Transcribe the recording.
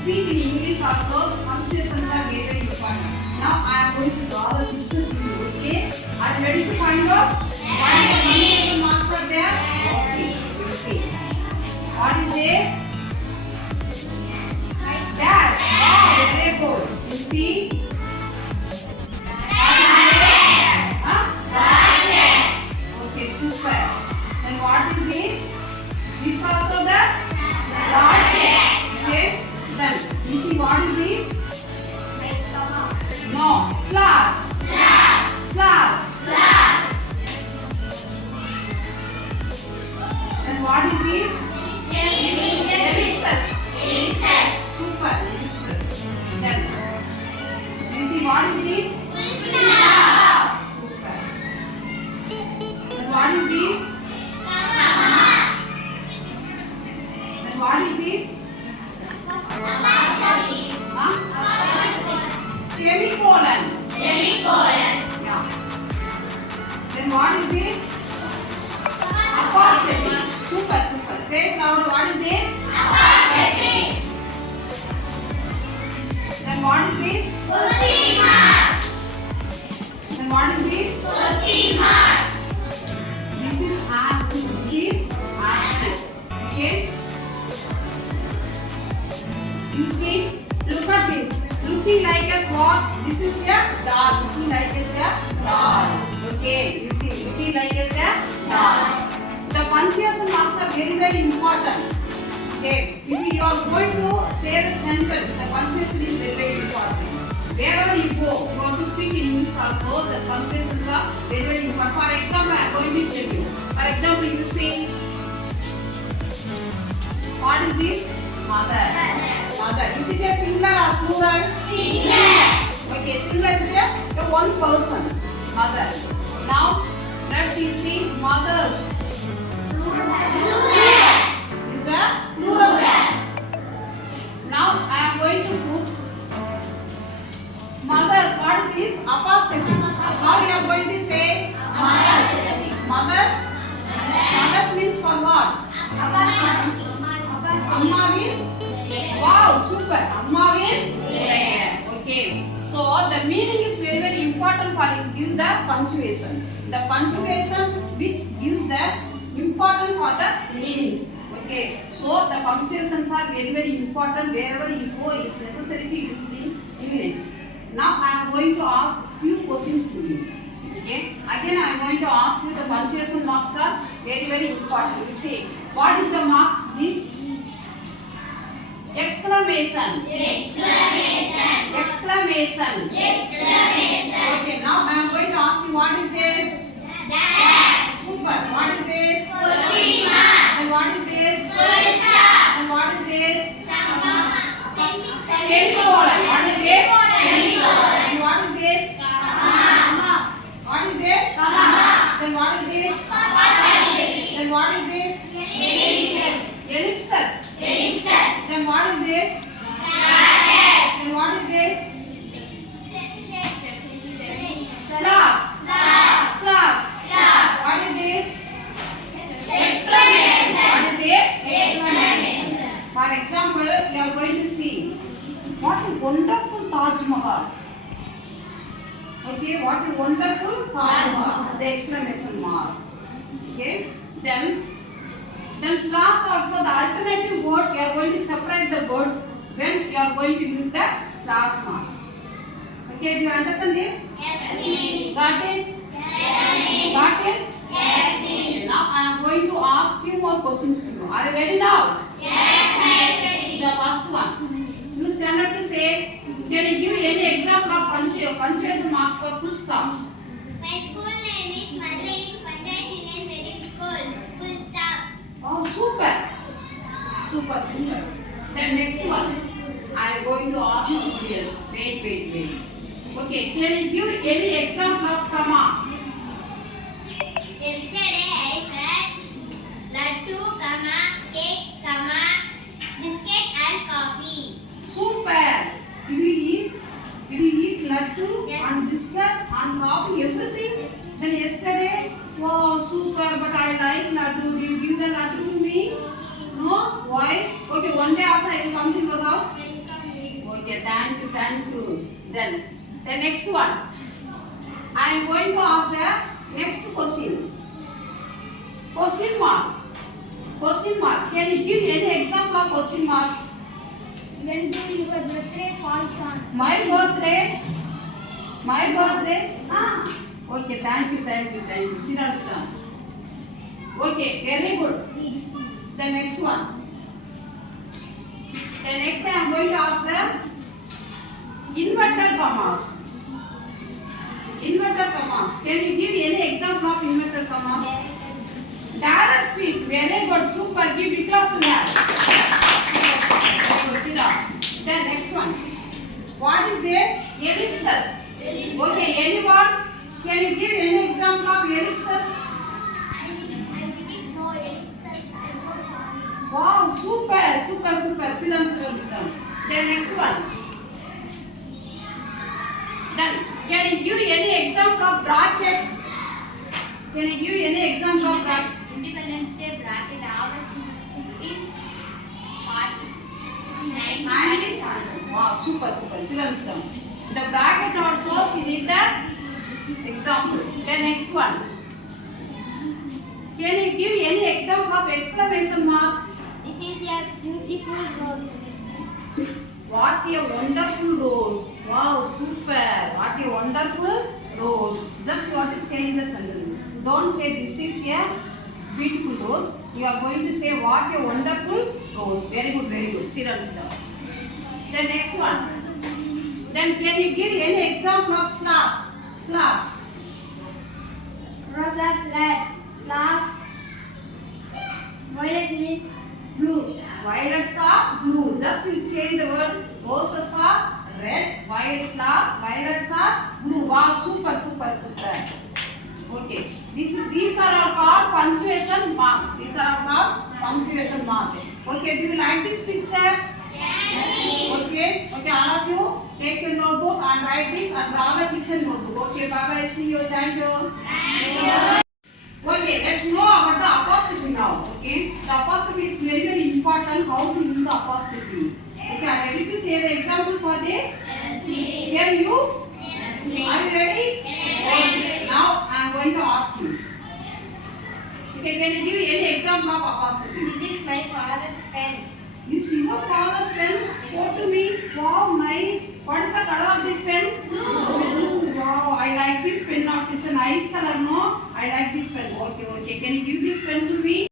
speak in English also, punctuations are very very important. Now I am going to draw the picture to you. Okay? Are you ready to find out? What is the punctuation marks are there? Okay. You see. What is this? Dash. Wow, very good. You see? Okay, super. Then what is this? This also the dot. Okay. Then you see what is this? No. Slash. Slash. Then what is this? Ellipses. Super. Ellipses. Then you see what is this? Super. Then what is this? Then what is this? Huh? Semicolon. Yeah. Then what is this? Apostrophe. Super. Say it loud. What is this? Then what is this? Then what is this? This is asterisk. Okay? You see? Look at this. Looking like a what? This is a dot. Looking like a dot. Okay? You see? Looking like a dot. The punctuation marks are very very important. Okay? If you are going to say the sentence, the punctuation is very very important. Wherever you go, you want to speak in English also, the punctuations are very very important. For example, I am going to tell you. For example, you say, what is this? Mother. Is it a singular or plural? Okay, singular is a one person. Mother. Now, let's see mothers. Is a plural. Now, I am going to put mothers. What is this? Apostrophe. How you are going to say? Mothers. Mothers means for what? Amma will. Wow, super. Amma will. Okay. So the meaning is very very important for it. Gives the punctuation. The punctuation which gives the important for the meanings. Okay. So the punctuations are very very important. Wherever you go, it's necessary to use in English. Now I am going to ask few questions to you. Okay. Again I am going to ask you the punctuation marks are very very important. You see, what is the marks? This exclamation. Okay, now I am going to ask you what is this? Super. What is this? And what is this? And what is this? Semicolon. What is this? And what is this? What is this? Then what is this? Then what is this? Ellipses. Then what is this? Then what is this? Slash. What is this? Exclamation. What is this? Exclamation. For example, you are going to see what a wonderful Taj Mahal. Okay, what a wonderful Taj Mahal. The exclamation mark. Okay, then slash also the alternative words. You are going to separate the words when you are going to use the slash mark. Okay, do you understand this? Got it? Got it? Now I am going to ask few more questions to you. Are you ready now? The first one. You stand up to say, can you give any example of punctuation marks for full stop? My school name is Madurai Panchayat Union Credit School. Full stop. Oh, super. Then next one. I am going to ask somebody else. Wait. Okay, can you give any example of comma? Yesterday I had laddu, cake, biscuit and coffee. Super. Did you eat laddu and biscuit and coffee, everything? Then yesterday, wow, super, but I like laddu. Do you give the laddu to me? No? Why? Okay, one day also I will come to your house. Then the next one. I am going to ask the next question. Question mark. Question mark. Can you give any example of question mark? When do your birthday falls on? My birthday. My birthday. Ah. Okay. Thank you. Thank you. Thank you. Sit down. Sit down. Okay. Very good. The next one. The next I am going to ask the inverted commas. Inverted commas. Can you give any example of inverted commas? Direct speech. Very good. Super. Give it up to that. Sit down. Then next one. What is this? Ellipses. Okay. Anyone? Can you give any example of ellipses? I didn't know ellipses. I'm so sorry. Wow. Super. Super. Super. Sit down. Sit down. Sit down. Then next one. Then can you give any example of bracket? Can you give any example of bracket? Independence Day bracket August 15, 19. Wow, super, super. Sit down, sit down. The bracket also, she need the example. The next one. Can you give any example of exclamation mark? This is a beautiful rose. What a wonderful rose. Wow, super. What a wonderful rose. Just you want to change the sentence. Don't say this is a beautiful rose. You are going to say what a wonderful rose. Very good, very good. Sit down, sit down. The next one. Then can you give any example of slash? Slash. Roses red. Slash. Violet means blue. Violets are blue. Just you change the word. Roses are red. Violets are blue. Wow, super, super, super. Okay. These are all called punctuation marks. These are all called punctuation marks. Okay. Do you like this picture? Yes. Okay. Okay. All of you take your notebook and write this and draw the picture notebook. Okay. Bye bye. See you. Thank you. Okay, let's know about the apostrophe now. Okay, the apostrophe is very, very important. How to use the apostrophe. Okay, are you ready to say the example for this? Yes, please. Here you? Yes, Are you ready? Yes. Okay, now I am going to ask you. Okay, can you give any example of apostrophe? This is my father's pen. Is your father's pen? Show to me. Wow, nice. What is the color of this pen? Blue. Wow, I like this pen. It's a nice color, no? I like this pen. Okay, okay. Can you give this pen to me?